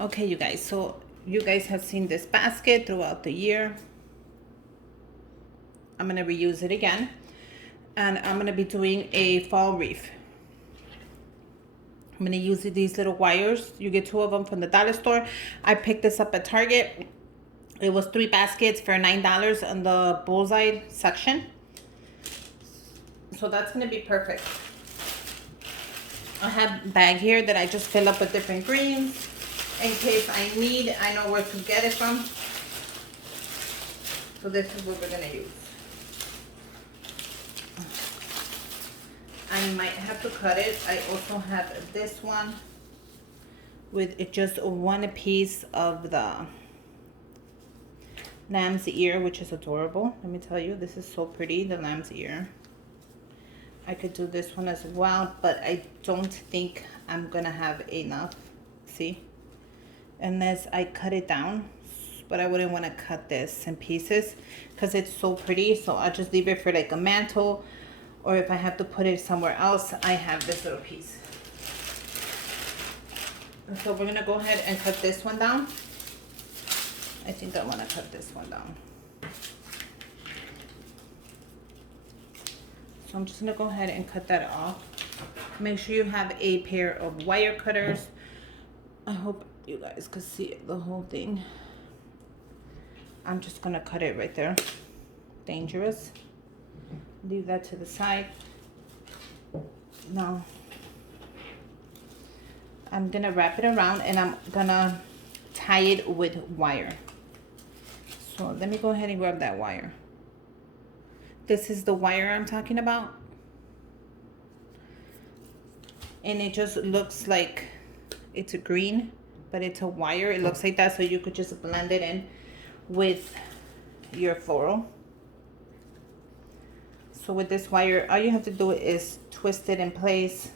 Okay, you guys, so you guys have seen this basket throughout the year. I'm gonna reuse it again, and I'm gonna be doing a fall wreath. I'm gonna use these little wires. You get 2 of them from the dollar store. I picked this up at Target. It was 3 baskets for $9 on the bullseye section. So that's gonna be perfect. I have a bag here that I just fill up with different greens. In case I need, I know where to get it from. So this is what we're gonna use. I might have to cut it. I also have this one with just one piece of the lamb's ear, which is adorable. Let me tell you, this is so pretty, the lamb's ear. I could do this one as well, but I don't think I'm gonna have enough. See? Unless I cut it down, but I wouldn't want to cut this in pieces because it's so pretty. So I'll just leave it for like a mantle, or if I have to put it somewhere else, I have this little piece. So we're gonna go ahead and cut this one down. I think I want to cut this one down. So I'm just gonna go ahead and cut that off. Make sure you have a pair of wire cutters. I hope you guys could see the whole thing. I'm just gonna cut it right there. Dangerous. Leave that to the side. Now I'm gonna wrap it around and I'm gonna tie it with wire. So let me go ahead and grab that wire. This is the wire I'm talking about. And it just looks like it's a green, but it's a wire. It looks like that, so you could just blend it in with your floral. So with this wire, all you have to do is twist it in place.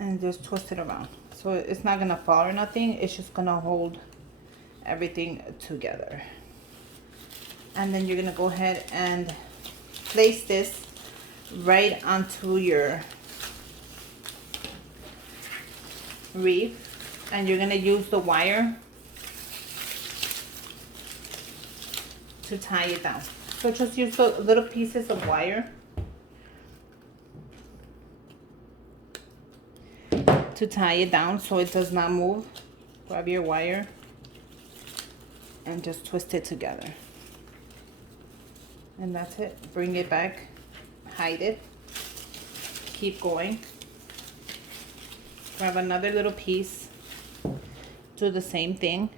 And just twist it around. So it's not gonna fall or nothing. It's just gonna hold everything together. And then you're gonna go ahead and place this right onto your wreath, and you're gonna use the wire to tie it down. So just use the little pieces of wire to tie it down so it does not move. Grab your wire and just twist it together. And that's it. Bring it back, hide it, keep going. Grab another little piece, do the same thing.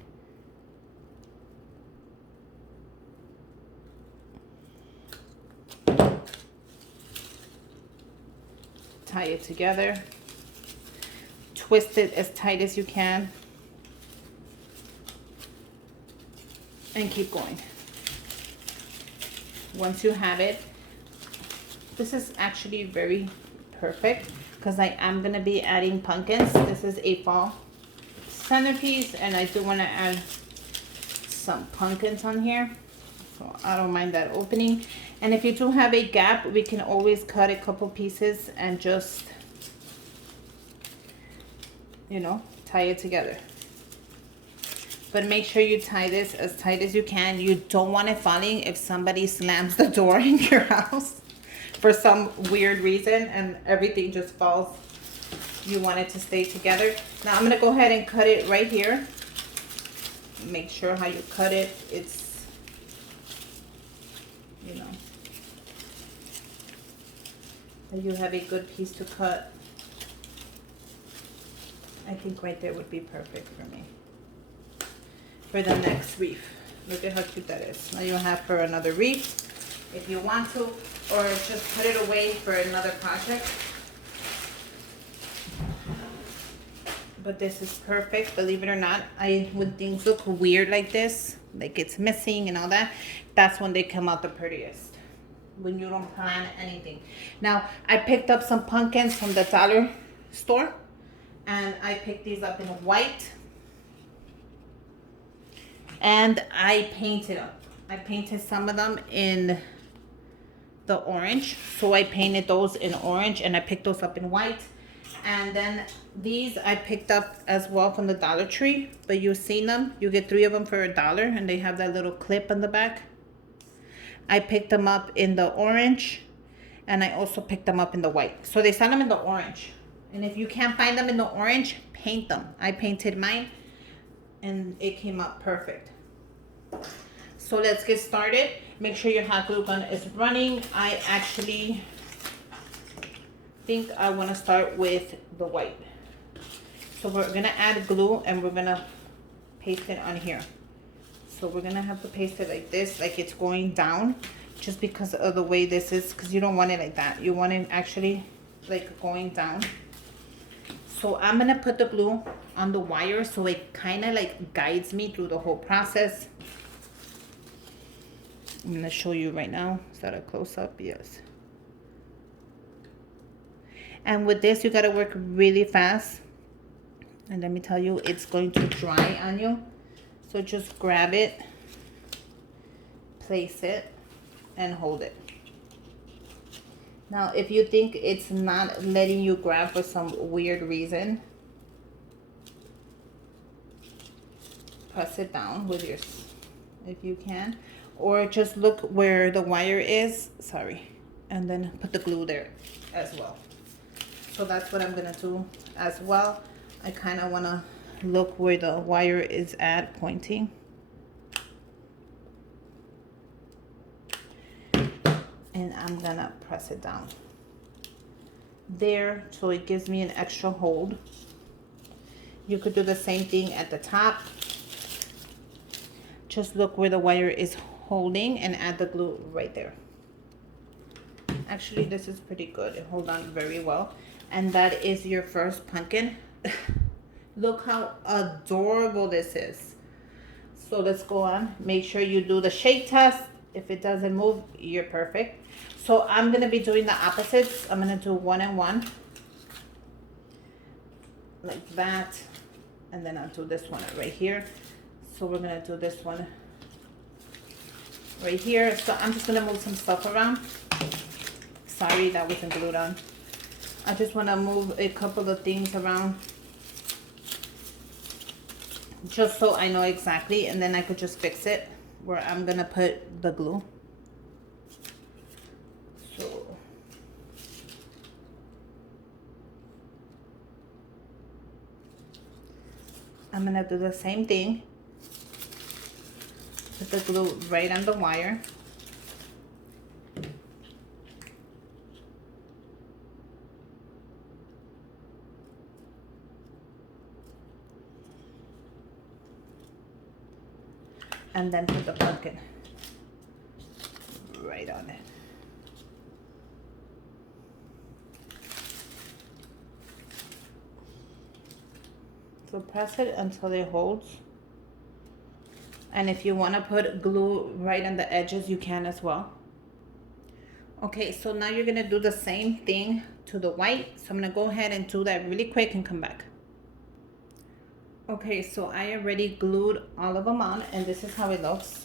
Tie it together. Twist it as tight as you can. And keep going. Once you have it, this is actually very perfect because I am going to be adding pumpkins. This is a fall centerpiece, and I do want to add some pumpkins on here. So I don't mind that opening. And if you do have a gap, we can always cut a couple pieces and just, you know, tie it together. But make sure you tie this as tight as you can. You don't want it falling if somebody slams the door in your house for some weird reason and everything just falls. You want it to stay together. Now I'm gonna go ahead and cut it right here. Make sure how you cut it, it's, you know, that you have a good piece to cut. I think right there would be perfect for me. For the next wreath. Look at how cute that is. Now you'll have for another wreath if you want to, or just put it away for another project. But this is perfect, believe it or not. When things look weird like this, like it's missing and all that, that's when they come out the prettiest. When you don't plan anything. Now, I picked up some pumpkins from the dollar store, and I picked these up in white. And I painted them. I painted some of them in the orange. So I painted those in orange, and I picked those up in white. And then these I picked up as well from the Dollar Tree, but you've seen them. You get 3 of them for $1, and they have that little clip on the back. I picked them up in the orange, and I also picked them up in the white. So they sell them in the orange. And if you can't find them in the orange, paint them. I painted mine, and it came out perfect. So let's get started. Make sure your hot glue gun is running. I actually think I want to start with the white. So we're gonna add glue and we're gonna paste it on here. So we're gonna have to paste it like this, like it's going down, just because of the way this is, because you don't want it like that. You want it actually like going down. So I'm gonna put the glue on the wire so it kind of like guides me through the whole process. I'm gonna show you right now. Is that a close-up? Yes. And with this, you gotta work really fast. And let me tell you, it's going to dry on you. So just grab it, place it, and hold it. Now, if you think it's not letting you grab for some weird reason, press it down with your, if you can, or just look where the wire is, sorry, and then put the glue there as well. So that's what I'm gonna do as well. I kind of want to look where the wire is at, pointing. And I'm gonna press it down there so it gives me an extra hold. You could do the same thing at the top. Just look where the wire is holding and add the glue right there. Actually, this is pretty good. It holds on very well. And that is your first pumpkin. Look how adorable this is. So let's go on. Make sure you do the shake test. If it doesn't move, you're perfect. So I'm gonna be doing the opposites. I'm gonna do 1 and 1, like that, and then I'll do this one right here. So we're gonna do this one right here. So I'm just gonna move some stuff around. Sorry, that wasn't glued on. I just wanna move a couple of things around, just so I know exactly, and then I could just fix it where I'm gonna put the glue. So I'm gonna do the same thing. Put the glue right on the wire. And then put the pumpkin right on it. So press it until it holds. And if you want to put glue right on the edges, you can as well. Okay, so now you're going to do the same thing to the white. So I'm going to go ahead and do that really quick and come back. Okay, so I already glued all of them on, and this is how it looks.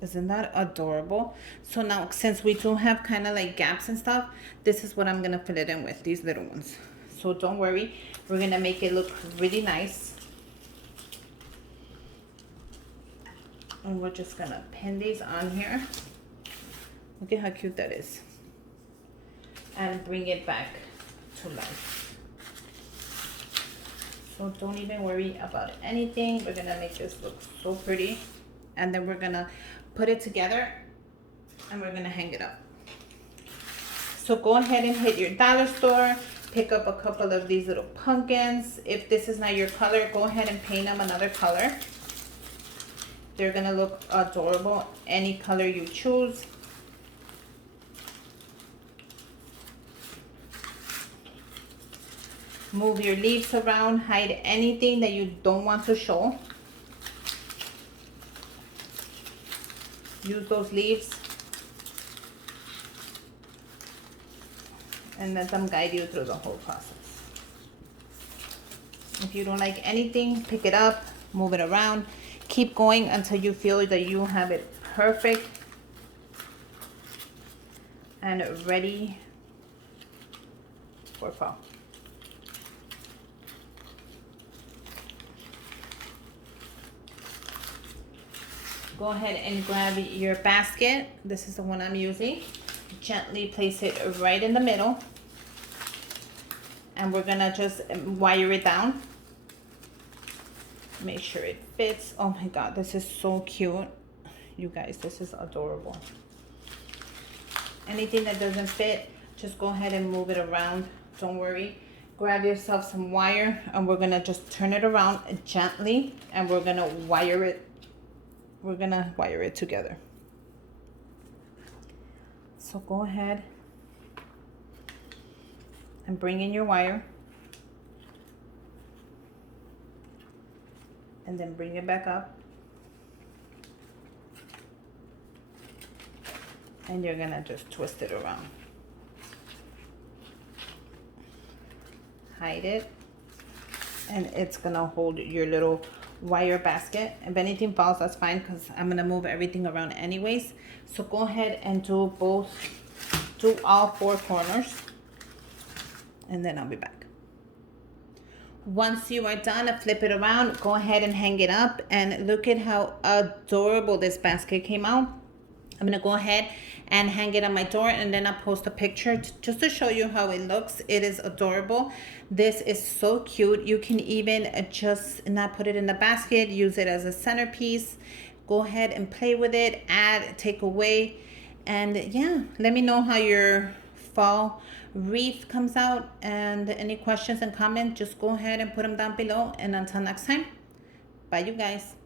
Isn't that adorable? So now, since we do have kind of like gaps and stuff, this is what I'm gonna fill it in with, these little ones. So don't worry, we're gonna make it look really nice. And we're just gonna pin these on here. Look at how cute that is. And bring it back to life. So don't even worry about anything. We're gonna make this look so pretty. And then we're gonna put it together and we're gonna hang it up. So go ahead and hit your dollar store, pick up a couple of these little pumpkins. If this is not your color, go ahead and paint them another color. They're gonna look adorable, any color you choose. Move your leaves around, hide anything that you don't want to show. Use those leaves and let them guide you through the whole process. If you don't like anything, pick it up, move it around, keep going until you feel that you have it perfect and ready for fall. Go ahead and grab your basket. This is the one I'm using. Gently place it right in the middle. And we're gonna just wire it down. Make sure it fits. Oh my God, this is so cute. You guys, this is adorable. Anything that doesn't fit, just go ahead and move it around. Don't worry. Grab yourself some wire and we're gonna just turn it around gently and we're gonna wire it. We're gonna wire it together. So go ahead and bring in your wire. And then bring it back up. And you're gonna just twist it around. Hide it. And it's gonna hold your little wire basket. If anything falls, that's fine because I'm gonna move everything around anyways. So go ahead and do all 4 corners. And then I'll be back. Once you are done, flip it around, go ahead and hang it up, and look at how adorable this basket came out. I'm gonna go ahead and hang it on my door, and then I'll post a picture just to show you how it looks. It is adorable. This is so cute. You can even just not put it in the basket, use it as a centerpiece. Go ahead and play with it, add, take away, and yeah, let me know how your fall wreath comes out, and any questions and comments, just go ahead and put them down below. And until next time, bye you guys.